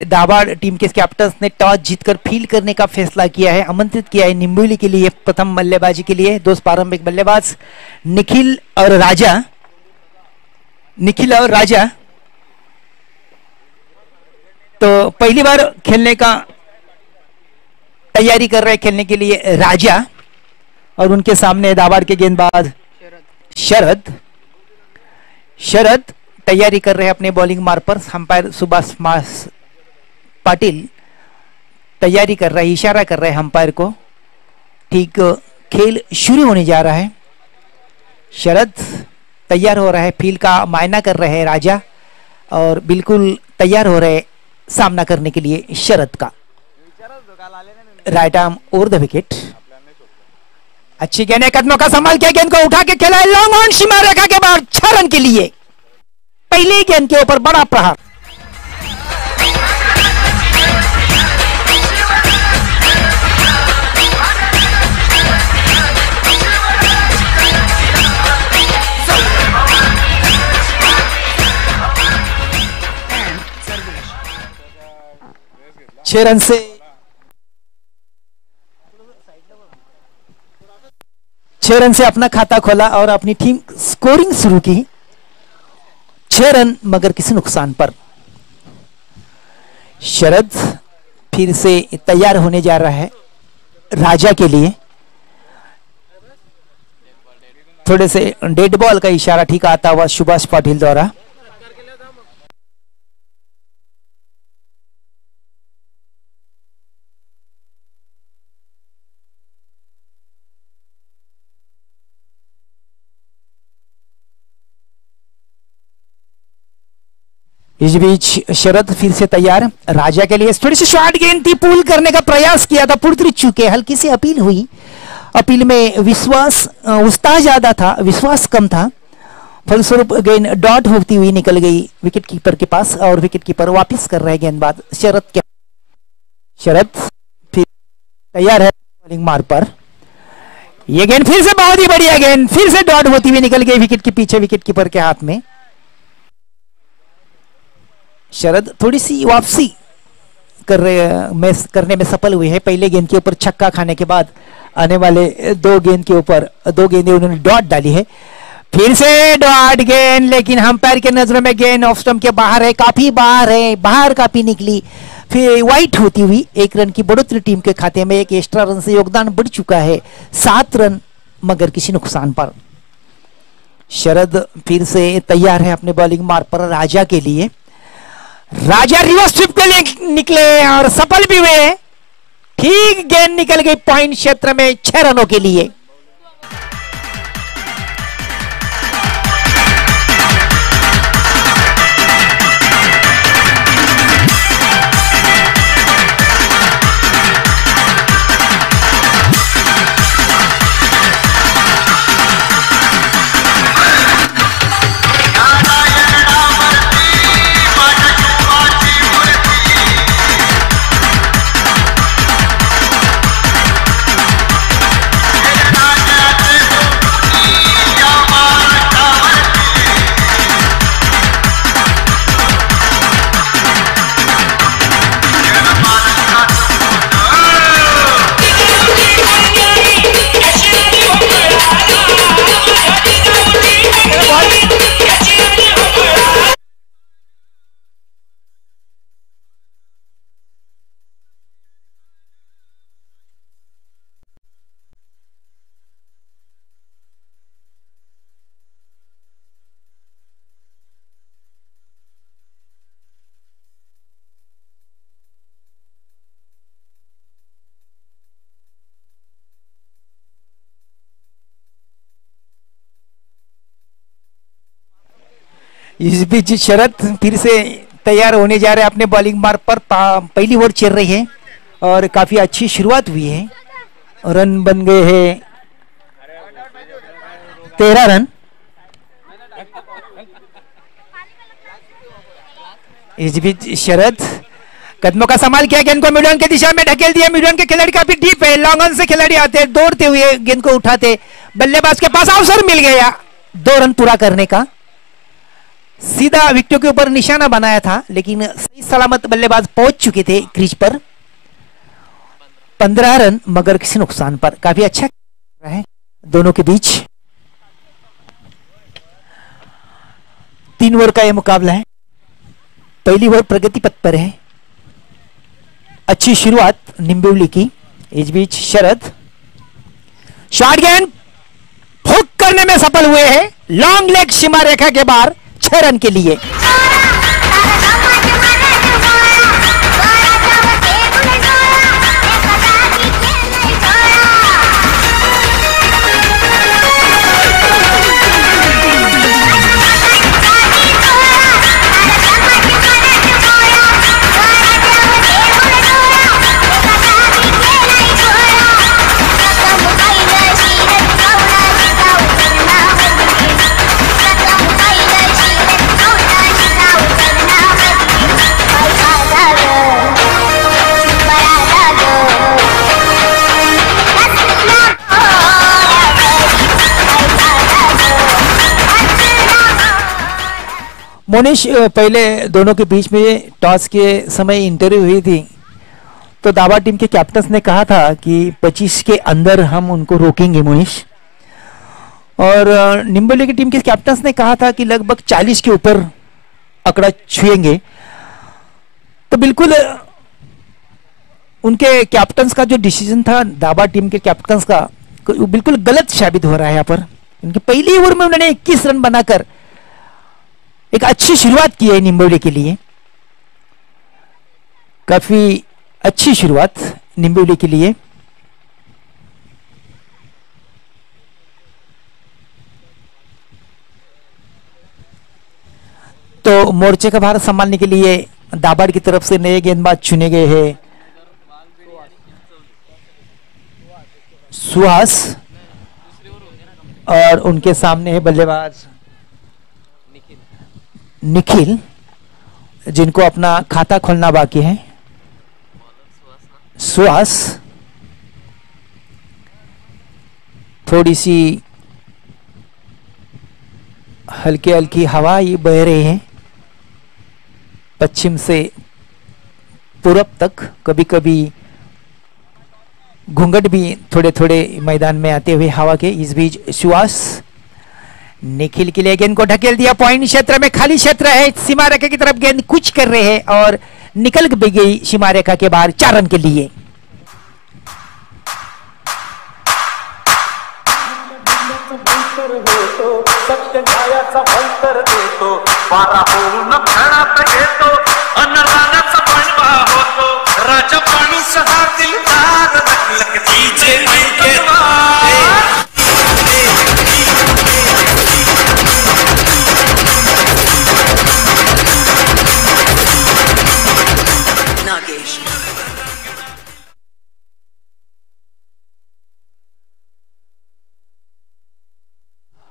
दाबाड़ team के captain ने toss जीतकर field करने का फैसला किया है, आमंत्रित किया है निम्बोली के लिए प्रथम बल्लेबाजी के लिए। दोस्त प्रारंभिक बल्लेबाज निखिल और राजा तो पहली बार खेलने का तैयारी कर रहे हैं खेलने के लिए राजा, और उनके सामने दाबाड़ के गेंदबाज शरद तैयारी कर रहे हैं अपने बॉलिंग मार्ग पर। अंपायर सुभाष पाटिल तैयारी कर रहा है, इशारा कर रहे हैं अंपायर को। ठीक खेल शुरू होने जा रहा है। शरद तैयार हो रहा है, फील्ड का मायना कर रहे हैं राजा, और बिल्कुल तैयार हो रहे सामना करने के लिए शरद का। Right arm over the wicket, अच्छी गेंद है, कदमों का संभाल किया, गेंद को उठा के खेला है लॉन्ग ऑन सीमा रेखा के बाद 6 रन के लिए। पहली गेंद के ऊपर बड़ा प्रहार। छह रन से अपना खाता खोला और अपनी टीम स्कोरिंग शुरू की। 6 रन मगर किसी नुकसान पर। शरद फिर से तैयार होने जा रहा है राजा के लिए। थोड़े से डेड बॉल का इशारा ठीक आता हुआ सुभाष पाटिल द्वारा। इस बीच शरद फिर से तैयार राजा के लिए। थोड़ी सी शॉर्ट गेंद थी, पुल करने का प्रयास किया था, पूरी चुके, हल्की सी अपील हुई। अपील में विश्वास उत्साह ज्यादा था, विश्वास कम था, फलस्वरूप गेंद डॉट होती हुई निकल गई विकेट कीपर के पास, और विकेट कीपर वापस कर रहे गेंदबाज शरद फिर तैयार है बॉलिंग मार्ग पर। यह गेंद फिर से बहुत ही बढ़िया गेंद, फिर से डॉट होती हुई निकल गई विकेट के पीछे, विकेट कीपर के हाथ में। शरद थोड़ी सी वापसी करने में सफल हुए हैं। पहले गेंद के ऊपर छक्का खाने के बाद आने वाले 2 गेंद के ऊपर 2 गेंदें उन्होंने डॉट डाली है। फिर से डॉट गेंद, लेकिन अंपायर के नजरों में गेंद ऑफ स्टंप के बाहर है, काफी बाहर है, बाहर काफी निकली। फिर वाइट होती हुई 1 रन की बढ़ोतरी टीम के खाते में। एक एक्स्ट्रा रन से योगदान बढ़ चुका है 7 रन मगर किसी नुकसान पर। शरद फिर से तैयार है अपने बॉलिंग मार्ग पर राजा के लिए। राजा रिवर्स स्वीप के लिए निकले और सफल भी हुए। ठीक गेंद निकल गई पॉइंट क्षेत्र में 6 रनों के लिए। इस बीच शरद फिर से तैयार होने जा रहे हैं अपने बॉलिंग मार्ग पर। पहली ओवर चल रही है और काफी अच्छी शुरुआत हुई है। रन बन गए हैं 13 रन। इस बीच शरद कदमों का संभाल किया, गेंद को मिडन की दिशा में ढकेल दिया। मिडन के खिलाड़ी काफी डीप है, लॉन्ग ऑन से खिलाड़ी आते हैं, दौड़ते हुए गेंद को उठाते, बल्लेबाज के पास अवसर मिल गया 2 रन पूरा करने का। सीधा विकेटों के ऊपर निशाना बनाया था, लेकिन सही सलामत बल्लेबाज पहुंच चुके थे क्रीज पर। 15 रन मगर किसी नुकसान पर। काफी अच्छा है दोनों के बीच। 3 ओवर का यह मुकाबला है। पहली ओवर प्रगति पथ पर है। अच्छी शुरुआत निम्बिवली की। इस बीच शरद शॉट गेंद हुक करने में सफल हुए हैं। लॉन्ग लेग सीमा रेखा के बाहर 6 रन के लिए। मोनिश, पहले दोनों के बीच में टॉस के समय इंटरव्यू हुई थी, तो दावा टीम के कैप्टन ने कहा था कि 25 के अंदर हम उनको रोकेंगे मोनिश, और निम्बोली की टीम के कैप्टन ने कहा था कि लगभग 40 के ऊपर आंकड़ा छुएंगे। तो बिल्कुल उनके कैप्टन का जो डिसीजन था दावा टीम के कैप्टन का, बिल्कुल गलत साबित हो रहा है। यहाँ पर उनकी पहली ओवर में उन्होंने 21 रन बनाकर एक अच्छी शुरुआत की है निम्बोली के लिए। काफी अच्छी शुरुआत निम्बोली के लिए। तो मोर्चे का भार संभालने के लिए दाबाड़ की तरफ से नए गेंदबाज चुने गए हैं। सुहास और उनके सामने है बल्लेबाज निखिल, जिनको अपना खाता खोलना बाकी है। सुहास थोड़ी सी हल्की हल्की हवा ये बह रही है पश्चिम से पूरब तक। कभी कभी घूंघट भी थोड़े थोड़े मैदान में आते हुए हवा के। इस बीच सुहास निखिल के लिए गेंद को ढकेल दिया। पॉइंट क्षेत्र में खाली क्षेत्र है, सीमा रेखा की तरफ गेंद कुछ कर रहे हैं और निकल भी गई सीमा रेखा के बाहर 4 रन के लिए।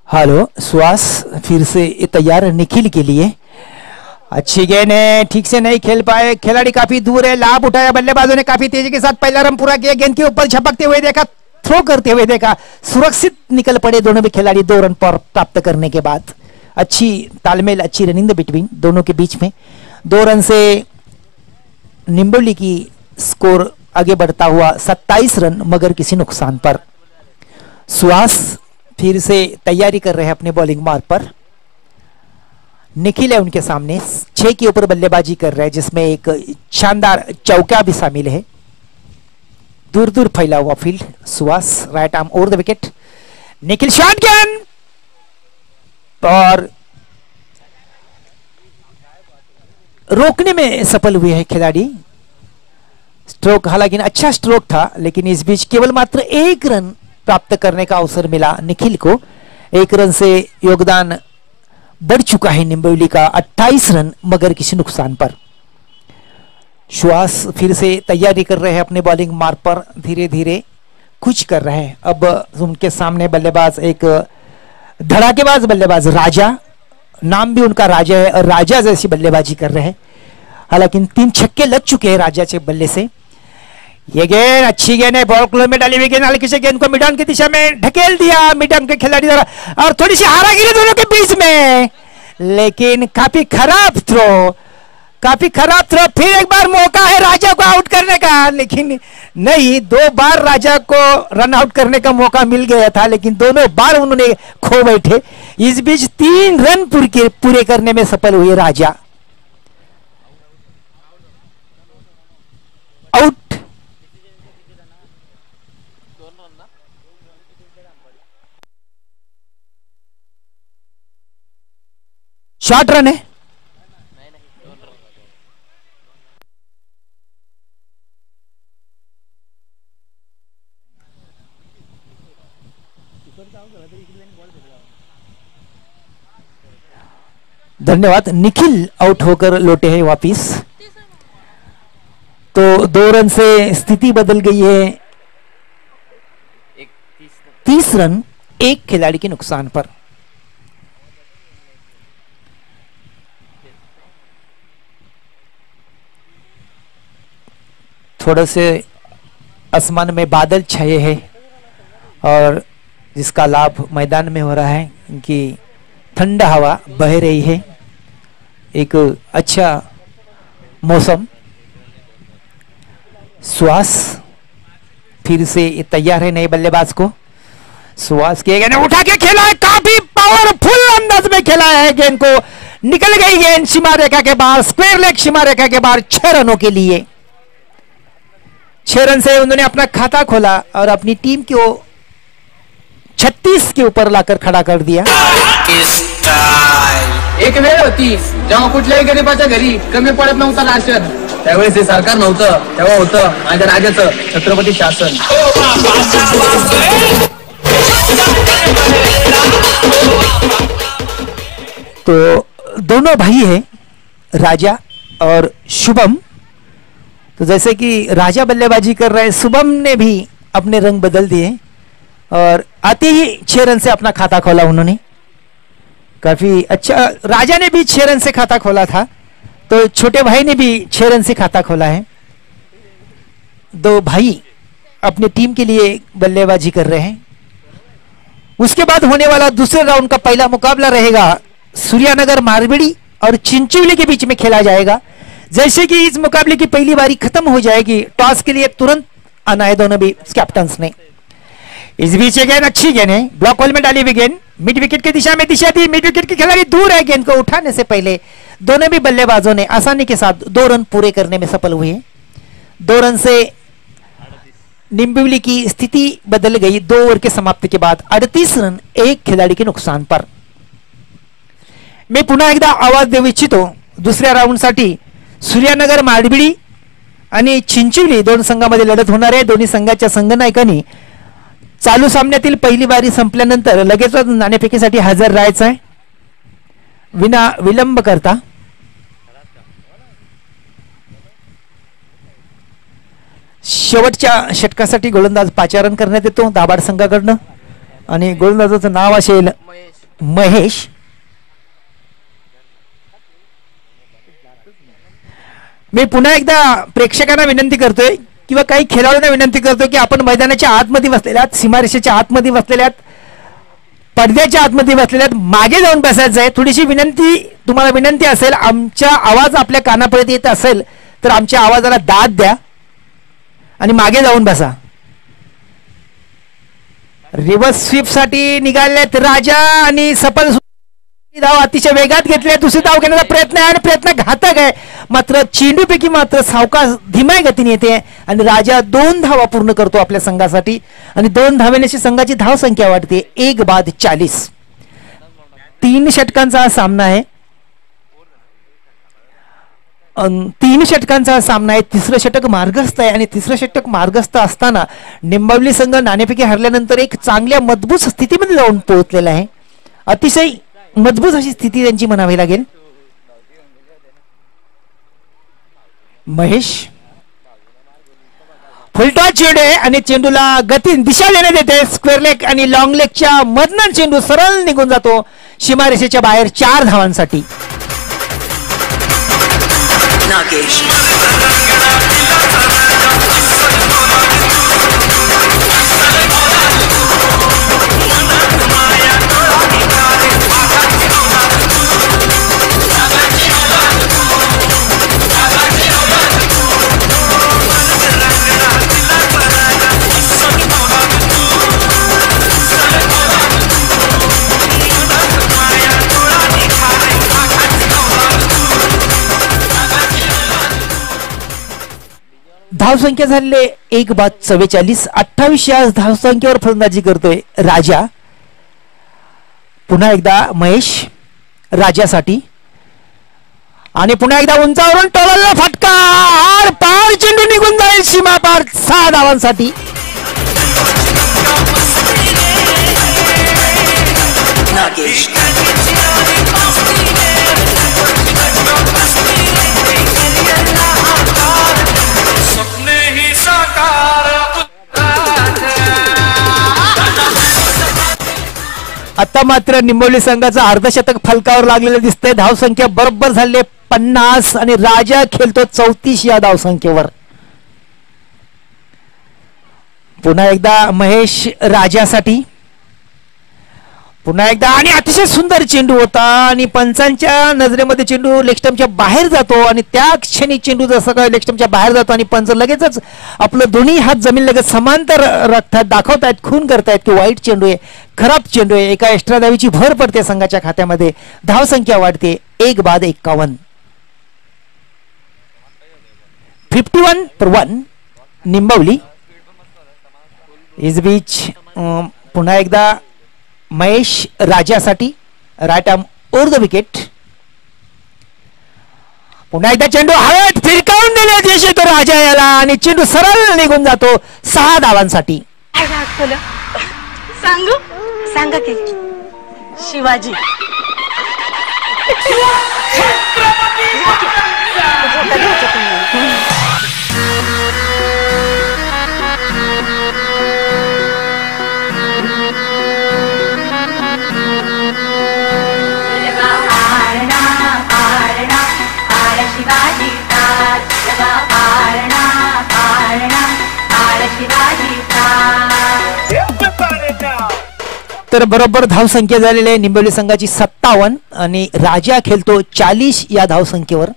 हेलो, सुहास फिर से तैयार निखिल के लिए। अच्छी गेंद है, ठीक से नहीं खेल पाए खिलाड़ी, काफी दूर है। लाभ उठाया बल्लेबाजों ने काफी तेजी के साथ। पहला रन पूरा किया, गेंद के ऊपर झपकते हुए देखा, थ्रो करते हुए देखा, सुरक्षित निकल पड़े दोनों भी खिलाड़ी 2 रन पर प्राप्त करने के बाद। अच्छी तालमेल, अच्छी रनिंग बिटवीन दोनों के बीच में। 2 रन से निम्बोली की स्कोर आगे बढ़ता हुआ 27 रन मगर किसी नुकसान पर। सुहास फिर से तैयारी कर रहे हैं अपने बॉलिंग मार्ग पर। निखिल है उनके सामने, 6 के ऊपर बल्लेबाजी कर रहे हैं, जिसमें एक शानदार चौका भी शामिल है। दूर दूर फैला हुआ field. Suhas right arm over the wicket. Nikhil shot गेंद और रोकने में सफल हुए हैं खिलाड़ी। स्ट्रोक हालांकि अच्छा स्ट्रोक था, लेकिन इस बीच केवल मात्र 1 रन प्राप्त करने का अवसर मिला निखिल को। 1 रन से योगदान बढ़ चुका है निम्बोली का 28 रन मगर किसी नुकसान पर। सुहास फिर से तैयारी कर रहे हैं अपने बॉलिंग मार्ग पर, धीरे धीरे कुछ कर रहे हैं। अब उनके सामने बल्लेबाज एक धड़ाकेबाज बल्लेबाज राजा, नाम भी उनका राजा है और राजा जैसी बल्लेबाजी कर रहे हैं। हालांकि 3 छक्के लग चुके हैं राजा के बल्ले से। ये गेंद अच्छी गेंद है, बॉल क्लोज में डाली हुई गेंद, हल्की से गेंद को मिड ऑन की दिशा में ढकेल दिया मिड ऑन के खिलाड़ी द्वारा, और थोड़ी सी हारागिरी दोनों के बीच में। लेकिन काफी खराब थ्रो, फिर एक बार मौका है राजा को आउट करने का, लेकिन नहीं, 2 बार राजा को रन आउट करने का मौका मिल गया था, लेकिन दोनों बार उन्होंने खो बैठे। इस बीच 3 रन पूरे करने में सफल हुए राजा। आउट। शॉर्ट रन है। धन्यवाद। निखिल आउट होकर लौटे हैं वापिस। तो 2 रन से स्थिति बदल गई है 30 रन 1 खिलाड़ी के नुकसान पर। थोड़े से आसमान में बादल छाए हैं और जिसका लाभ मैदान में हो रहा है कि ठंडा हवा बह रही है, एक अच्छा मौसम। सुहास फिर से तैयार है नए बल्लेबाज को। सुहास के गेंद उठा के खेला है, काफी पावरफुल अंदाज में खेला है गेंद को, निकल गई गेंद सीमा रेखा के बाहर, स्क्वायर लेग सीमा रेखा के बाहर 6 रनों के लिए। 6 रन से उन्होंने अपना खाता खोला और अपनी टीम को 36 के ऊपर लाकर खड़ा कर दिया। एक वेळ होती जेव्हा कुठल्याही गरीबाच्या घरी कमी पडत नव्हता राशन, त्यावेळेस हे सरकार नव्हतं, तेव्हा होतं माझ्या राजाचं छत्रपती शासन। तो दोनों भाई हैं राजा और शुभम। तो जैसे कि राजा बल्लेबाजी कर रहे हैं, शुभम ने भी अपने रंग बदल दिए और आते ही 6 रन से अपना खाता खोला उन्होंने। काफी अच्छा, राजा ने भी 6 रन से खाता खोला था, तो छोटे भाई ने भी 6 रन से खाता खोला है। 2 भाई अपनी टीम के लिए बल्लेबाजी कर रहे हैं। उसके बाद होने वाला दूसरे राउंड का पहला मुकाबला रहेगा सूर्यानगर मारबीड़ी और चिंचोली के बीच में खेला जाएगा। जैसे कि इस मुकाबले की पहली बारी खत्म हो जाएगी, टॉस के लिए तुरंत आना है दोनों भी कैप्टन्स ने। इस बीच गेंद अच्छी गेंद है, ब्लॉक होल में डाली हुई गेंद, मिड विकेट की दिशा में दिशा दी, मिड विकेट की खिलाड़ी दूर है, गेंद को उठाने से पहले दोनों भी बल्लेबाजों ने आसानी के साथ 2 रन पूरे करने में सफल हुए। 2 रन से निम्बिवली की स्थिति बदल गई। 2 ओवर के समाप्ति के बाद 38 रन 1 खिलाड़ी के नुकसान पर। मी पुन्हा एकदा आवाज देऊ इच्छितो, दुसऱ्या राउंड साठी सूर्यानगर मारबीडी आणि चिंचोली 2 संघांमध्ये लढत होणार आहे। दोन्ही संघाच्या संघनायकांनी चालू सामन्यातील पहिली बारी संपल्यानंतर लगेचच नाणेफेकीसाठी हजर राहायचं आहे विना विलंब करता। शेवटच्या षटकासाठी गोलंदाज पाचारण करण्यात येतो दाभाड संघाकडनं आणि गोलंदाजाचं नाव असेल महेश। मी पुन्हा एकदा प्रेक्षकांना विनंती करतोय किंवा काही खेळाडूंना विनंती करतो की आपण मैदानाच्या आतमध्ये बसलेल्यात, सीमारेषेच्या आतमध्ये बसलेल्यात, पडद्याच्या आतमध्ये बसलेल्यात, मागे जाऊन बसायचं आहे। थोडीशी विनंती, तुम्हाला विनंती असेल, आमचा आवाज आपल्या कानापर्यंत येत असेल तर आमच्या आवाजाला दाद द्या आणि मागे जाऊन बसा। रिव्हर्स स्वीप साठी निघालेत राजा आणि सफल धाव अतिशय वेगात घेतले। दुसरी धाव घेण्याचा प्रयत्न आहे आणि प्रयत्न घातक आहे, मात्र चेंडूपैकी मात्र सावकाश धीम्या गतीने येते आणि राजा 2 धावा पूर्ण करतो आपल्या संघासाठी आणि 2 धावेने संघाची धाव संख्या वाढते 1 बाद 40। 3 षटकांचा हा सामना आहे, 3 षटकांचा हा सामना आहे। तिसरं षटक मार्गस्थ आहे आणि तिसरं षटक मार्गस्थ असताना निंबावली संघ नाणेफेकी हरल्यानंतर एक चांगल्या मजबूत स्थितीमध्ये जाऊन पोहोचलेला आहे। अतिशय मजबूत अशी स्थिती त्यांची म्हणावी लागेल। महेश फुलटॉस चेंडू आहे आणि चेंडूला गती दिशा देण्यात येते। स्क्वेअर लेग आणि लॉंग लेगच्या मधनं चेंडू सरळ निघून जातो सीमारेषेच्या बाहेर 4 धावांसाठी। नागेश धावसंख्या झालेले 1:44. 28 या धावसंख्येवर फलंदाजी करतोय राजा. पुन्हा एकदा महेश राजासाठी आणि पुन्हा एकदा उंचावरून टोलला फटका. आर पार चेंडू निघून जाईल सीमा पार. 6 धावांसाठी. आता मात्र निंबोली संघाचा अर्धशतक फलकावर लागलेलं दिसतंय. धावसंख्या बरोबर झाली 50 आणि राजा खेळतो 34 या धावसंख्येवर. पुन्हा एकदा महेश राजासाठी. पुन्हा एकदा आणि अतिशय सुंदर चेंडू होता आणि पंचांच्या नजरेमध्ये चेंडू लेगस्टंपच्या बाहेर जातो आणि त्या क्षणी चेंडू जसं काय लेगस्टंपच्या बाहेर जातो आणि पंच लगेचच आपलं दोन्ही हात जमीन लगेच समांतर राखतात, दाखवतायत, खून करतायत की वाईट चेंडू आहे, खराब चेंडू आहे. एका एक्स्ट्रा धावीची भर पडते संघाच्या खात्यामध्ये. धावसंख्या वाढते 1:51. 51-1 निंबवली. इस बीच पुन्हा एकदा महेश राजासाठी right arm over the wicket. पुन्हा एकदा चेंडू हवेत फिरकावून दिले येतो राजा याला आणि चेंडू सरळ निघून जातो 6 धावांसाठी. सांगू सांगा की शिवाजी. तर बरोबर धावसंख्या झालेली आहे निंबोली संघाची 57 आणि राजा खेळतो 40 या धावसंख्येवर.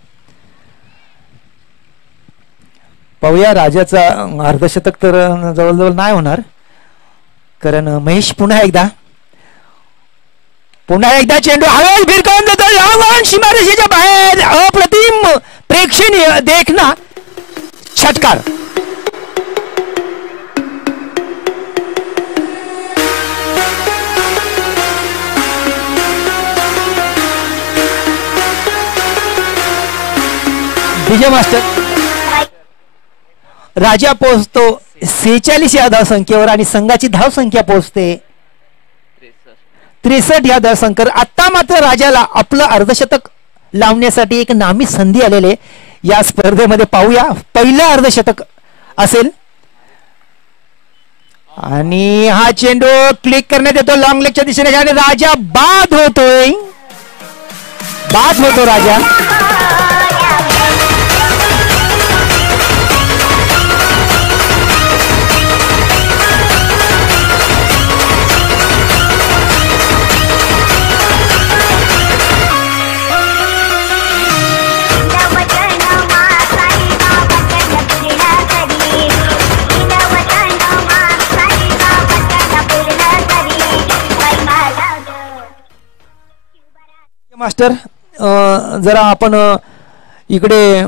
पाहूया राजाचा अर्धशतक तर जवळजवळ नाही होणार कारण महेश पुन्हा एकदा चेंडू हवेत भिरकावून देतो लांब सीमारेषेच्या बाहेर. अप्रतिम प्रेक्षणीय देखना षटकार. विजय मास्टर. राजा पोहोचतो 46 या धावसंख्येवर आणि संघाची धावसंख्या पोहोचते 63 या धावसंख्येवर. आता मात्र राजाला आपलं अर्धशतक लावण्यासाठी एक नामी संधी आलेली या स्पर्धेमध्ये. पाहूया पहिलं अर्धशतक असेल आणि हा चेंडू क्लिक करण्यात येतो लॉंग लेगच्या दिशेने आणि राजा बाद होतो राजा. मास्टर जरा आपण इकडे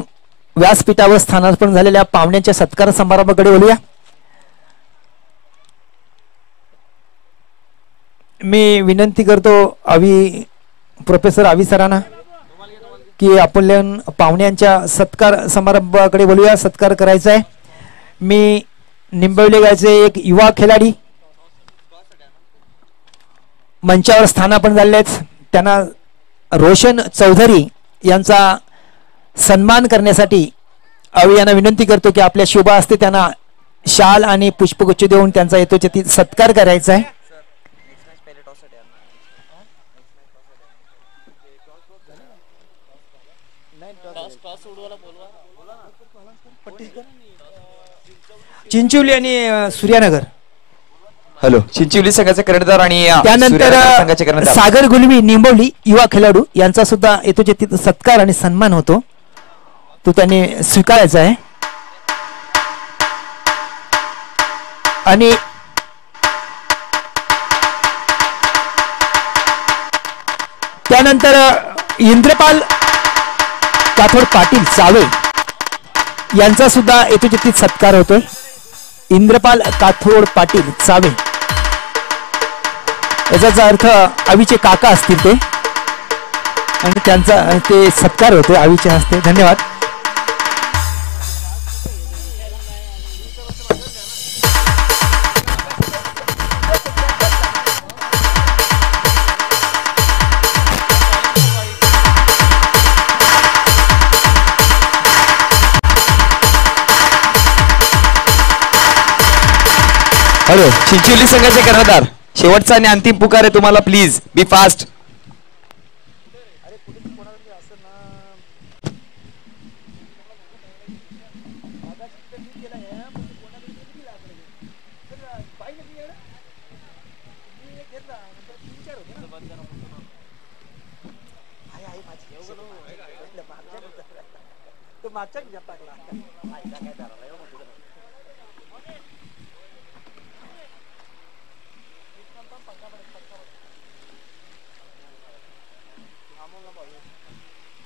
व्यासपीठावर स्थानापन्न झालेल्या पाहुण्यांच्या सत्कार समारंभाकडे बोलूया. मी विनंती करतो प्रोफेसर आवी सरांना की आपण पाहुण्यांच्या सत्कार समारंभाकडे बोलूया. सत्कार करायचा आहे. मी निंबवले गावचे एक युवा खिलाडी मंचावर स्थानापन्न झालेले आहेत. त्यांना रोशन चौधरी यांचा सन्मान करण्यासाठी आवी यांना विनंती करतो की आपल्या शुभ हस्ते त्यांना शाल आणि पुष्पगुच्छ देऊन त्यांचा यथोचित सत्कार करायचा आहे. चिंचोली आणि सूर्यानगर. हॅलो. चिंचोली संघाचे कर्णधार आणि त्यानंतर सागर गुलवी निंबवली युवा खेळाडू यांचा सुद्धा यथोचित सत्कार आणि सन्मान होतो तो त्यांनी स्वीकारायचा आहे. आणि त्यानंतर इंद्रपाल काथोड पाटील चावे यांचा सुद्धा यथोचित सत्कार होतोय. इंद्रपाल काथोड पाटील चावे, याचा अर्थ आवीचे काका असतील ते, आणि त्यांचा ते सत्कार होतोय आवीच्या हस्ते. धन्यवाद. हॅलो, चिंचोली संघाचे कर्णधार, शेवटचा आणि अंतिम पुकार आहे तुम्हाला, प्लीज बी फास्ट.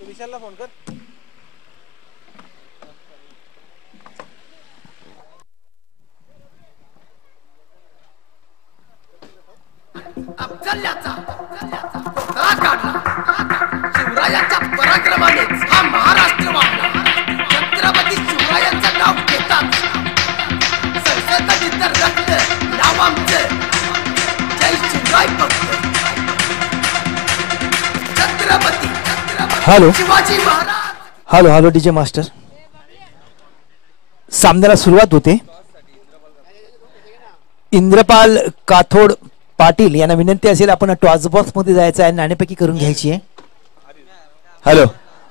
विशालला फोन कर. अफजल्याचा पुतळा काढला. शिवरायाच्या पराक्रमानेच हा महाराष्ट्र वाढला. छत्रपती शिवरायांचं नाव घेतात सरसत जिथं रक्त नाव आमचं. जय शिवराय भक्त Chhatrapati hello Shivaji Maharaj. Hello hello DJ master. सामन्याला सुरुवात होते. इंद्रपाल काथोड पाटील यांना विनंती असेल आपण टॉस बॉक्स मध्ये जायचं आहे, नाणेपैकी करून घ्यायची आहे. हॅलो,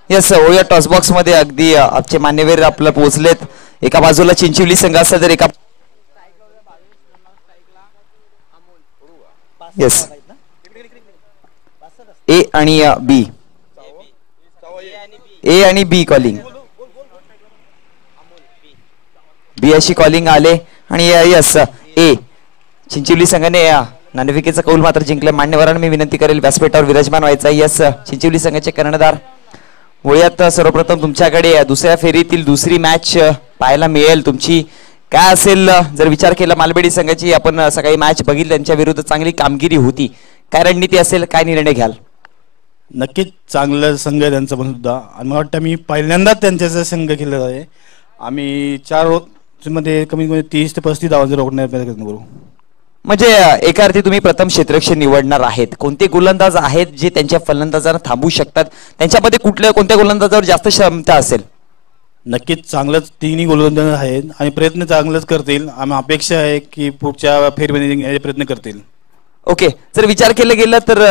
यस ओया टॉस बॉक्स मध्ये अगदी आमचे मान्यवर आपलं पोहोचलेत. एका बाजूला चिंचोली संघ असला तर एका यस ए आणि बी, ए आणि बी कॉलिंग, बी अशी कॉलिंग आले आणि यस ए. चिंचोली संघाने नाणेफेकीचा कौल मात्र जिंकले. मान्यवरांना मी विनंती करेल व्यासपीठावर विराजमान व्हायचा. यस चिंचोली संघाचे कर्णधार वळूयात सर्वप्रथम तुमच्याकडे दुसऱ्या फेरीतील दुसरी मॅच पाहायला मिळेल. तुमची काय असेल जर विचार केला मालबेडी संघाची, आपण सकाळी मॅच बघितली, त्यांच्या विरुद्ध चांगली कामगिरी होती, काय रणनीती असेल, काय निर्णय घ्याल? नक्कीच चांगलं संघ आहे त्यांचा पण सुद्धा, आणि मला वाटतं मी पहिल्यांदाच त्यांच्याचा संघ केलेला आहे. आम्ही 4 मध्ये कमीत कमी 30 ते 35 धावांचा रोखण्याचा प्रयत्न करू. म्हणजे एका अर्थी तुम्ही प्रथम क्षेत्ररक्षण निवडणार आहेत. कोणते गोलंदाज आहेत जे त्यांच्या फलंदाजांना थांबू शकतात? त्यांच्यामध्ये कोणत्या गोलंदाजावर जास्त क्षमता असेल? नक्कीच चांगलंच तिन्ही गोलंदाज आहेत आणि प्रयत्न चांगलंच करतील. आम्ही अपेक्षा आहे की पुढच्या फेरीमध्ये प्रयत्न करतील. ओके, जर विचार केला गेला तर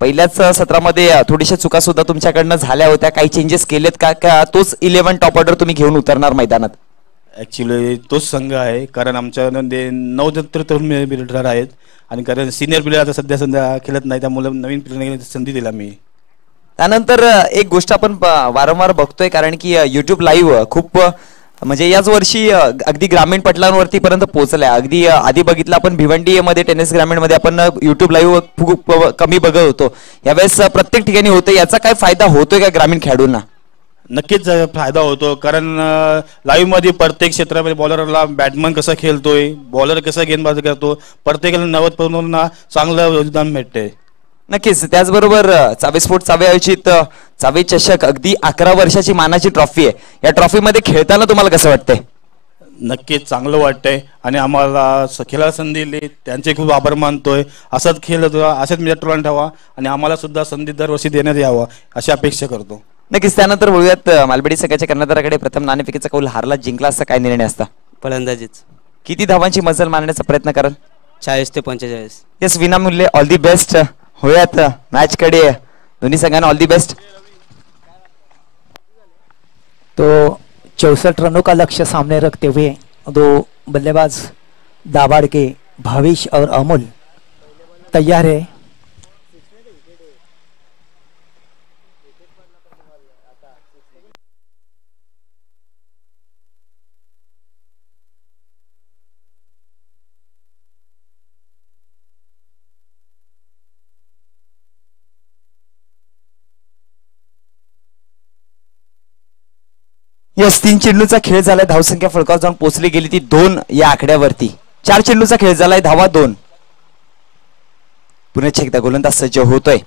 पहिल्याच सत्रामध्ये थोडीशा चुका सुद्धा तुमच्याकडनं झाल्या होत्या, काही चेंजेस केलेत का तोच 11 टॉप ऑर्डर तुम्ही घेऊन उतरणार मैदानात? ॲक्च्युली तोच संघ आहे, कारण आमच्यामध्ये 9 तरुण बिल्डर आहेत आणि कारण सिनियर प्लेयर आता सध्या खेळत नाही, त्यामुळे नवीन प्लेयर संधी दिला मी. त्यानंतर एक गोष्ट आपण वारंवार बघतोय, कारण की युट्यूब लाईव्ह खूप म्हणजे याच वर्षी अगदी ग्रामीण पटलांवरती पर्यंत पोहोचलाय. अगदी आधी बघितलं आपण भिवंडी मध्ये टेनिस ग्रामीण मध्ये आपण युट्यूब लाईव्ह खूप कमी बघत होतो, यावेळेस प्रत्येक ठिकाणी होतं. याचा काय फायदा होतोय का ग्रामीण खेळाडूंना? नक्कीच फायदा होतो, कारण लाईव्ह मध्ये प्रत्येक क्षेत्रामध्ये बॉलरला बॅटमन कसा खेळतोय, बॉलर कसा गेंदबाजी करतो, प्रत्येकाला 90 चांगलं योगदान भेटते. नक्कीच. त्याचबरोबर चावे स्पोर्ट चावे आयोजित चावे चषक अगदी 11 वर्षाची मानाची ट्रॉफी आहे. या ट्रॉफी मध्ये खेळताना तुम्हाला कसं वाटतंय? नक्कीच चांगलं वाटतंय आणि आम्हाला खेळायला संधी दिली त्यांचे खूप आभार मानतोय. असाच खेळ असेच म्हणजे टुर्नामेंट हवा आणि आम्हाला सुद्धा संधी दरवर्षी देण्यात यावं अशी अपेक्षा करतो. नक्कीच. त्यानंतर बोलूयात मालबेडी संघाच्या कर्णधाराकडे. प्रथम नाणेफेकीचा कौल हारला जिंकला असं काय निर्णय असता? फलंदाजीच. किती धावांची मजल मारण्याचा प्रयत्न कराल? 40 ते 45. येस, विनामूल्य ऑल दी बेस्ट. होयात मॅच कडे दोन्ही संघांना ऑल दी बेस्ट. तो 64 रनों का लक्ष्य सामने रखते हुए दो बल्लेबाज दाबाड़ के भावेश और अमोल तैयार है. यस 3 चेंडूचा खेळ झालाय. धावसंख्या फलकावर जाऊन पोहोचली गेली ती 2 या आकड्यावरती. 4 चेंडूचा खेळ झालाय. धावा 2. पुन्हा एकदा गोलंदाज सज्ज होतोय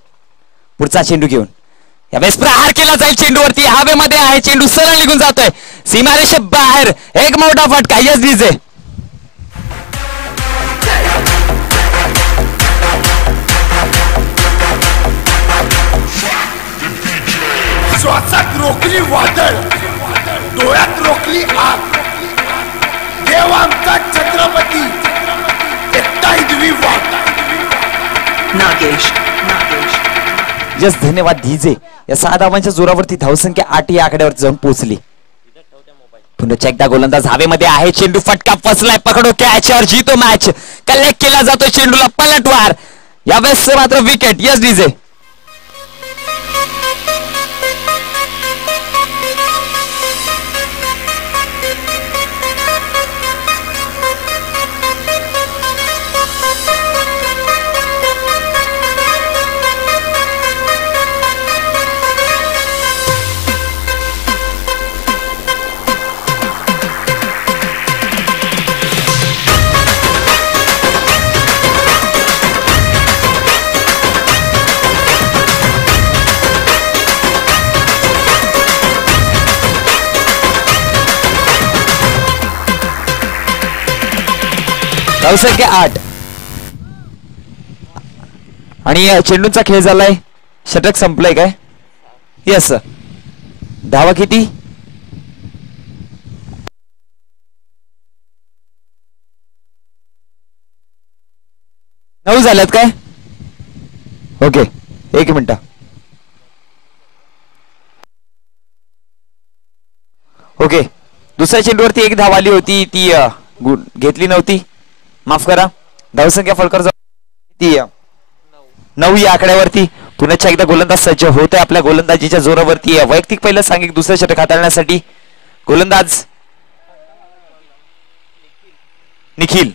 पुढचा चेंडू घेऊन. यावेळेस प्रहार केला जाईल चेंडूवरती. हवेमध्ये आहे चेंडू सरळ निघून जातोय सीमारेषे बाहेर. एक मोठा फटका. Yes DJ. श्वासात रोखली वादळ, डोळ्यात रोखली आग. देव आमचा छत्रपती एकटा इदवी वाट. नागेश. यस धन्यवाद डीजे. या 6 धावांच्या जोरावरती धावसंख्या 8 या आकड्यावर जाऊन पोहोचली. पुन्हा एकदा गोलंदाज हवेमध्ये आहे. चेंडू फटका फसलाय. पकडो कॅच और जीतो मॅच. कलेक्ट केला जातो चेंडूला. पलटवार. यावेळेस मात्र विकेट. Yes DJ. धावसंख्या 8 आणि चेंडूचा खेळ झालाय. षटक संपलंय काय? यस. धावा किती? 9 झाल्यात काय? Okay 1 minute. ओके दुसऱ्या चेंडूवरती 1 धाव आली होती ती घेतली नव्हती. माफ करा. धावसंख्या फलकावर ती 9 या आकड्यावरती. पुन्हा एकदा गोलंदाज सज्ज होते आपल्या गोलंदाजीच्या जोरावरती. वैयक्तिक पहिलं सांघिक दुसरं षटक हाताळण्यासाठी गोलंदाज निखिल.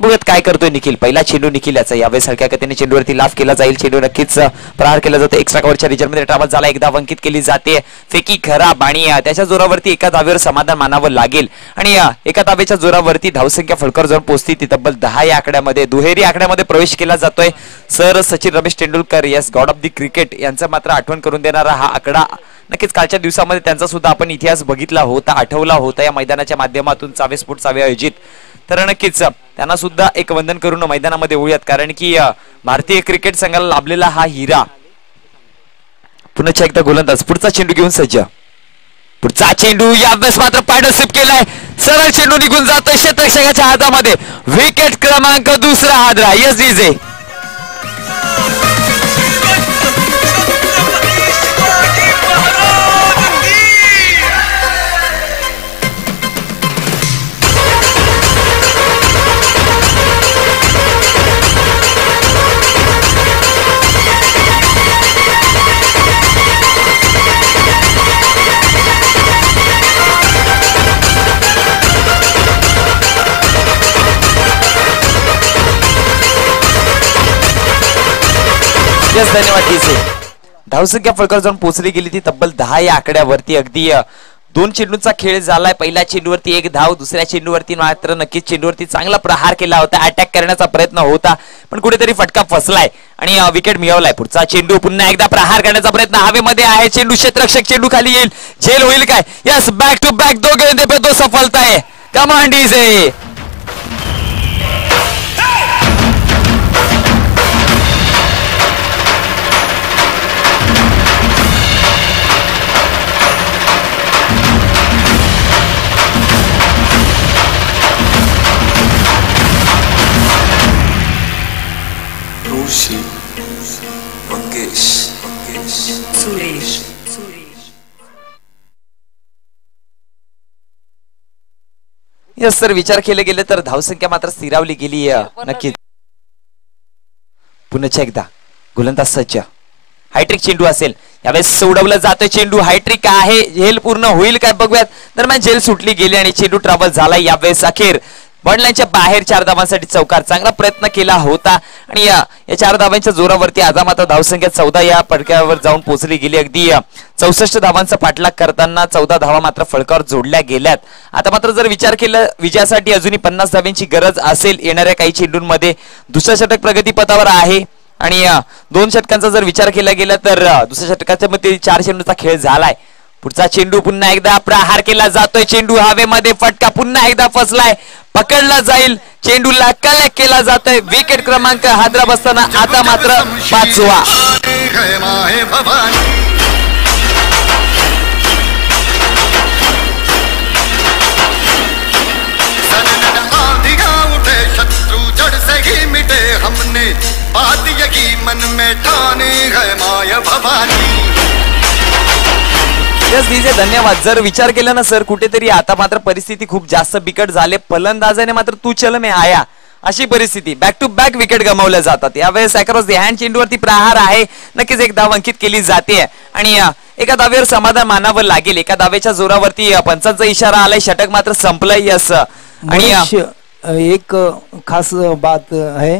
बघत काय करतोय निखिल. पहिला चेंडू निखिल याचा. यावेळेस हलक्या गतीने चेंडूवरती लाफ केला जाईल. चेंडू नक्कीच प्रहार केला जातो. एक्स्ट्रा कव्हरच्या रिजनमध्ये ट्रॅव्हल झाला. 1 धाव अंकित केली जाते. फेकी खराब आणि त्याच्या जोरावरती एका धावेवर समाधान मानावं लागेल. आणि एका धावेच्या जोरावरती धावसंख्या फलकावर जाऊन पोहोचती ती तब्बल 10 या आकड्यामध्ये. दुहेरी आकड्यामध्ये प्रवेश केला जातोय. Sir Sachin Ramesh Tendulkar yes God of the cricket यांचं मात्र आठवण करून देणारा हा आकडा. नक्कीच कालच्या दिवसामध्ये त्यांचा सुद्धा आपण इतिहास बघितला होता, आठवला होता या मैदानाच्या माध्यमातून. 4 स्पोर्ट 4 आयोजित. तर नक्कीच त्यांना सुद्धा एक वंदन करून मैदानामध्ये येऊयात. कारण की भारतीय क्रिकेट संघाला लाभलेला हा हिरा. पुन्हा एकदा गोलंदाज पुढचा चेंडू घेऊन सज्ज. पुढचा चेंडू यावेळेस मात्र पार्टनरशिप केलाय. सरळ चेंडू निघून जातोय क्षेत्ररक्षकाच्या हातामध्ये. विकेट क्रमांक 2 हादरा. Yes DJ. यस धन्यवाद डीजे. धावसंख्या फलकावर जाऊन पोहोचली गेली ती तब्बल 10 या आकड्यावरती. अगदी 2 चेंडूंचा खेळ झालाय. पहिल्या चेंडूवरती 1 धाव. दुसऱ्या चेंडूवरती मात्र नक्कीच चेंडूवरती चांगला प्रहार केला होता. अटॅक करण्याचा प्रयत्न होता पण कुठेतरी फटका फसलाय आणि विकेट मिळवलाय. पुढचा चेंडू पुन्हा एकदा प्रहार करण्याचा प्रयत्न हवेमध्ये आहे. चेंडू क्षेत्ररक्षक चेंडू खाली येईल. झेल होईल काय? यस बॅक टू बॅक 2 गेंदे पे 2 सफलता है. कमान डीजे. यस सर विचार केले गेले तर धावसंख्या मात्र स्थिरावली गेली नक्कीच. पुन्हा एकदा गोलंदाज सज्ज. हायट्रिक चेंडू असेल. यावेळेस सोडवलं जातं चेंडू. हायट्रिक आहे. झेल पूर्ण होईल काय बघूयात. दरम्यान झेल सुटली गेली आणि चेंडू ट्रॅव्हल झाला. यावेळेस अखेर बॉर्डलाईनच्या बाहेर 4 धावांसाठी चौकार. चांगला प्रयत्न केला होता आणि या 4 धावांच्या जोरावरती आता मात्र धावसंख्या 14 या फटक्यावर जाऊन पोहोचली गेली. अगदी 64 धावांचा पाठलाग करताना 14 धावा मात्र फळकावर जोडल्या गेल्यात. आता मात्र जर विचार केला विजयासाठी अजूनही 50 धावांची गरज असेल. येणाऱ्या काही चेंडूंमध्ये दुसरा षटक प्रगतीपथावर आहे आणि 2 षटकांचा जर विचार केला गेला तर दुसऱ्या षटकाच्या मध्ये 4 चेंडूचा खेळ झालाय. पुढचा चेंडू पुन्हा एकदा प्रहार केला जातोय. चेंडू हवेमध्ये फटका पुन्हा एकदा फसलाय. पकडला जाईल. चेंडूला कलेक्ट केला जातोय. विकेट क्रमांक हादरा बसताना आता मात्र 5वा. हमने बात यही मन में ठाने है माया भवानी. डीजे धन्यवाद. जर विचार केला ना सर कुठेतरी आता मात्र परिस्थिती खूप जास्त बिकट झाले. फलंदाजाने मात्र तू चल में आया अशी परिस्थिती. बॅक टू बॅक विकेट गमावल्या जातात. यावेळेस अक्रॉस द हँड चेंडूवरती प्रहार आहे. नक्कीच एक धाव अंकित केली जाते आणि एका धावेवर समाधान मानावं लागेल. एका धावेच्या जोरावरती पंचांचा इशारा आलाय. षटक मात्र संपलंय. यस आणि एक खास बात है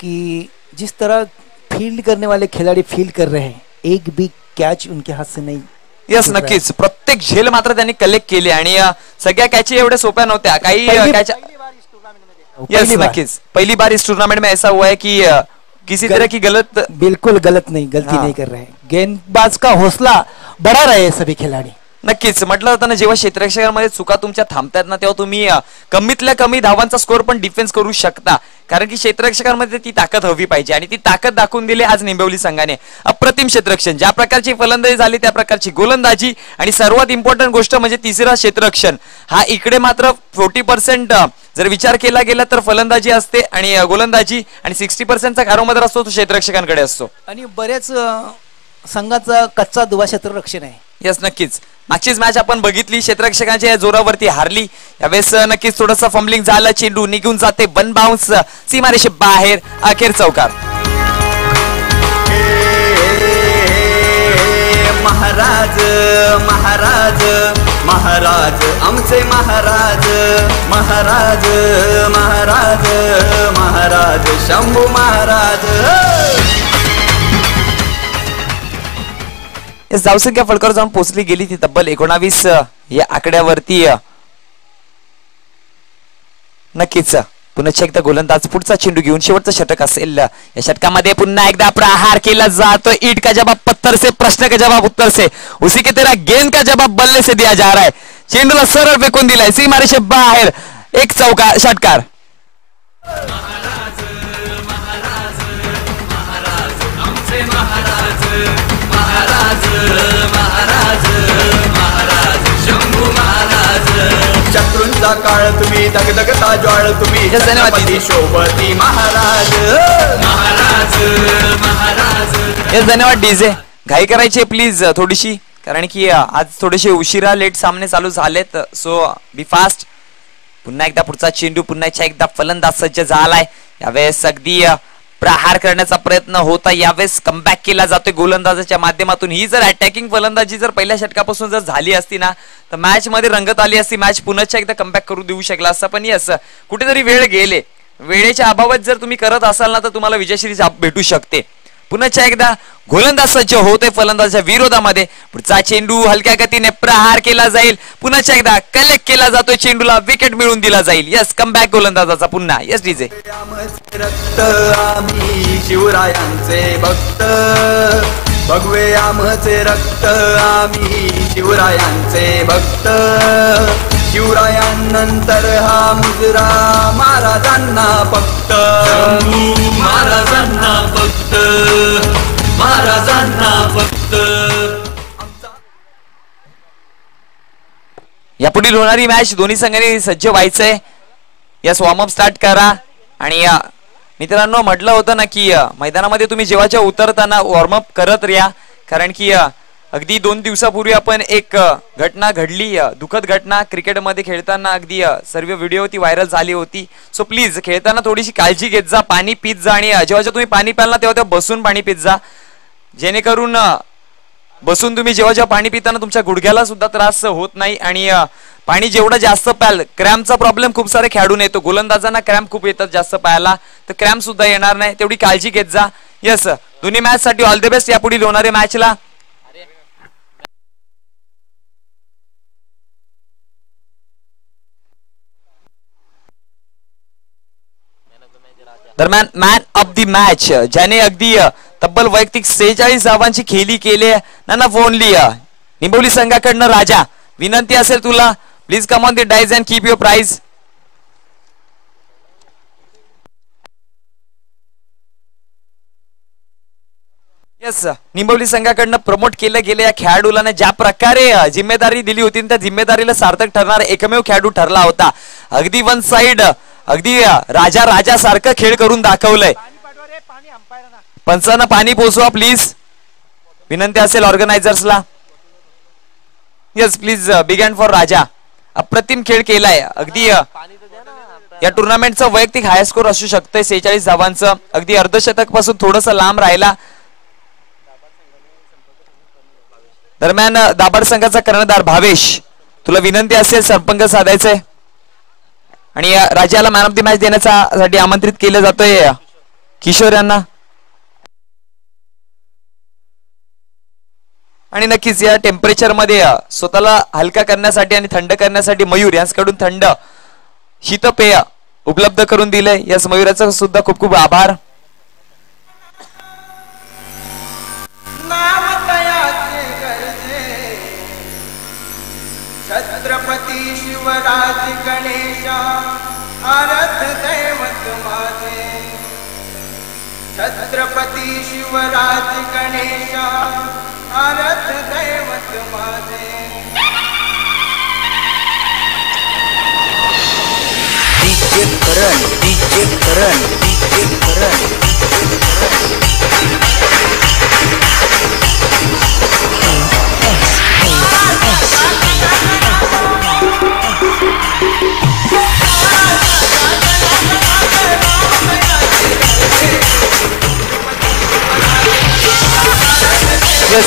कि जिस तरह फील्ड करने वाले खिलाड़ी फील्ड कर रहे हैं, एक भी कैच उनके हाथ से नहीं. यस नक्कीच. प्रत्येक झेल मात्र त्यांनी कलेक्ट केली आणि सगळ्या कॅची एवढ्या सोप्या नव्हत्या. काही कॅच यस नक्कीच पहली बार इस टूर्नामेंट में ऐसा हुआ है कि किसी तरह की बिल्कुल गलत नहीं, गलती नहीं कर रहे. गेंदबाज का हौसला बढ़ा रहे सभी खिलाड़ी. नक्कीच म्हटलं जातं ना जेव्हा क्षेत्ररक्षकांमध्ये चुका तुमच्या थांबतात ना तेव्हा तुम्ही कमीतल्या कमी धावांचा स्कोर पण डिफेन्स करू शकता. कारण की क्षेत्ररक्षकांमध्ये ती ताकद हवी पाहिजे आणि ती ताकद दाखवून दिली आज निंबवली संघाने. अप्रतिम क्षेत्ररक्षण. ज्या प्रकारची फलंदाजी झाली त्या प्रकारची गोलंदाजी आणि सर्वात इम्पॉर्टंट गोष्ट म्हणजे तिसरा क्षेत्ररक्षण. हा इकडे मात्र 40% जर विचार केला गेला तर फलंदाजी असते आणि गोलंदाजी आणि 60%चा कारोमदार असतो तो क्षेत्ररक्षकांकडे असतो. आणि बऱ्याच संघाचा कच्चा दुवा क्षेत्ररक्षण आहे. यस नक्कीच. मागचीच मॅच आपण बघितली. क्षेत्ररक्षकांच्या जोरावरती हारली. यावेळेस नक्कीच थोडंसं फंबलिंग झालं. चेंडू निघून जाते. 1 बाउन्स सीमारेषे बाहेर. अखेर चौकार. महाराज महाराज महाराज आमचे महाराज महाराज महाराज महाराज शंभू महाराज. धावसंख्या फलकावर जाऊन पोहोचली गेली ती तब्बल 19 या आकड्यावरती. नक्कीच पुन्हा एकदा गोलंदाज पुढचा चेंडू घेऊन शेवटचं षटक असेल. या षटकामध्ये पुन्हा एकदा प्रहार केला जातो. ईट का जवाब पत्थर से, प्रश्न का जवाब उत्तर से, उसी की तरह गेंद का जवाब बल्ले से दिया जा रहा है. चेंडूला सरळ फेकून दिलाय सीमारेषे बाहेर. एक चौकार षटकार. शत्रूंचा काळ तुम्ही दगदगता ज्वाळ तुम्ही छत्रपती शोभती महाराज महाराज महाराज. धन्यवाद डीजे. घाई करायची प्लीज थोडीशी कारण की आज थोडेसे उशिरा लेट सामने चालू झालेत. सो बी फास्ट. पुन्हा एकदा पुढचा चेंडू. पुन्हा एकदा फलंदाज सज्ज झालाय. यावेळेस अगदी प्रहार करण्याचा प्रयत्न होता. यावेळेस कमबॅक केला जातोय गोलंदाजाच्या माध्यमातून. ही जर अटॅकिंग फलंदाजी जर पहिल्या षटकापासून जर झाली असती ना तर मॅच मध्ये रंगत आली असती. मॅच पुन्हा एकदा कमबॅक करू देऊ शकला असता. पण असं कुठेतरी वेळ गेले. वेळेच्या अभावात जर तुम्ही करत असाल ना तर तुम्हाला विजयश्री भेटू शकते. पुन्हा एकदा गोलंदाज सज्ज होतोय फलंदाजाच्या विरोधामध्ये. पुढचा चेंडू हलक्या गतीने प्रहार केला जाईल. पुन्हा एकदा कलेक्ट केला जातोय. चेंडूला विकेट मिळवून दिला जाईल. यस कमबॅक गोलंदाजाचा पुन्हा. Yes DJ. रक्त आम्ही शिवरायांचे भक्त भगवे आमचे रक्त आम्ही शिवरायांचे भक्त. शिवरायांनंतर हा मुजरा महाराजांना फक्त महाराजांना फक्त महाराजांना फक्त. यापुढील होणारी मॅच दोन्ही संघांनी सज्ज व्हायचंय. यस वॉर्मअप स्टार्ट करा. आणि मित्रांनो म्हटलं होतं ना की मैदानामध्ये तुम्ही जेव्हा उतरताना वॉर्मअप करत राहा. कारण की अगदी 2 दिवसापूर्वी आपण एक घटना घडली. दुःखद घटना क्रिकेटमध्ये खेळताना अगदी सर्व व्हिडिओ ती व्हायरल झाली होती. सो प्लीज खेळताना थोडीशी काळजी घेत जा. पाणी पित जा आणि जेव्हा तुम्ही पाणी प्याल ना तेव्हा बसून पाणी पित जा. जेणेकरून बसून तुम्ही जेव्हा जेव्हा पाणी पिताना तुमच्या गुडघ्याला सुद्धा त्रास होत नाही आणि पाणी जेवढं जास्त प्याल क्रॅम्पचा प्रॉब्लेम खूप सारे खेळाडून येतो गोलंदाजांना क्रॅम्प खूप येतात जास्त प्यायला तर क्रॅम्प सुद्धा येणार नाही तेवढी काळजी घेत जा यस दोन्ही मॅच साठी ऑल द बेस्ट यापुढील होणारे मॅचला दरम्यान मॅन ऑफ द मॅच ज्याने अगदी तब्बल वैयक्तिक 46 धावांची खेळी केली ना ओनली निंबोली संघाकडनं राजा विनंती असेल तुला please come on the dais and keep your prize yes Nimboli संघाकडनं प्रमोट केलं गेलं या खेळाडूला ज्या प्रकारे जिम्मेदारी दिली होती त्या जिम्मेदारीला सार्थक ठरणार एकमेव खेळाडू ठरला होता अगदी वन साइड अगदी राजा सारखं खेळ करून दाखवलंय पंचांना पाणी पोचवा प्लीज विनंती असेल ऑर्गनायझर्सला yes please big hand for Raja अप्रतिम खेळ केलाय अगदी या टुर्नामेंटचं वैयक्तिक हाय स्कोर असू शकतंय 46 धावांचं अगदी अर्धशतक पासून थोडस लांब राहिला दरम्यान दाभाड संघाचा कर्णधार भावेश तुला विनंती असेल संपर्क साधायचंय आणि राजाला मॅन ऑफ द मॅच देण्यासाठी आमंत्रित केलं जातोय किशोर यांना आणि नक्कीच या टेम्परेचर मध्ये स्वतःला हलका करण्यासाठी आणि थंड करण्यासाठी मयूर यांच्याकडून थंड शीतपेय उपलब्ध करून दिलंय यास मयूराचा सुद्धा खूप खूप आभार छत्रपती शिवराज गणेशा आराध दैवत माझे छत्रपती शिवराज गणेशा आराध दैवत माझे डीजे करण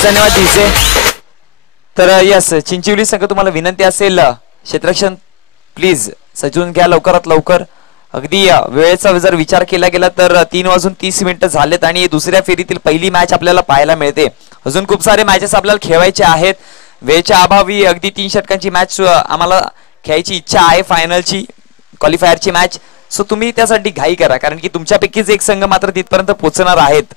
धन्यवाद डीजे तर यस चिंचिवली संघ तुम्हाला विनंती असेल क्षेत्ररक्षण प्लीज सजवून घ्या लवकरात लवकर अगदी वेळेचा जर विचार केला गेला तर 3:30 झालेत आणि दुसऱ्या फेरीतील पहिली मॅच आपल्याला पाहायला मिळते अजून खूप सारे मॅचेस आपल्याला खेळवायचे आहेत वेळेच्या अभावी अगदी 3 षटकांची मॅच आम्हाला खेळायची इच्छा आहे फायनलची क्वालिफायरची मॅच सो तुम्ही त्यासाठी घाई करा कारण की तुमच्यापैकीच एक संघ मात्र तिथपर्यंत पोहोचणार आहेत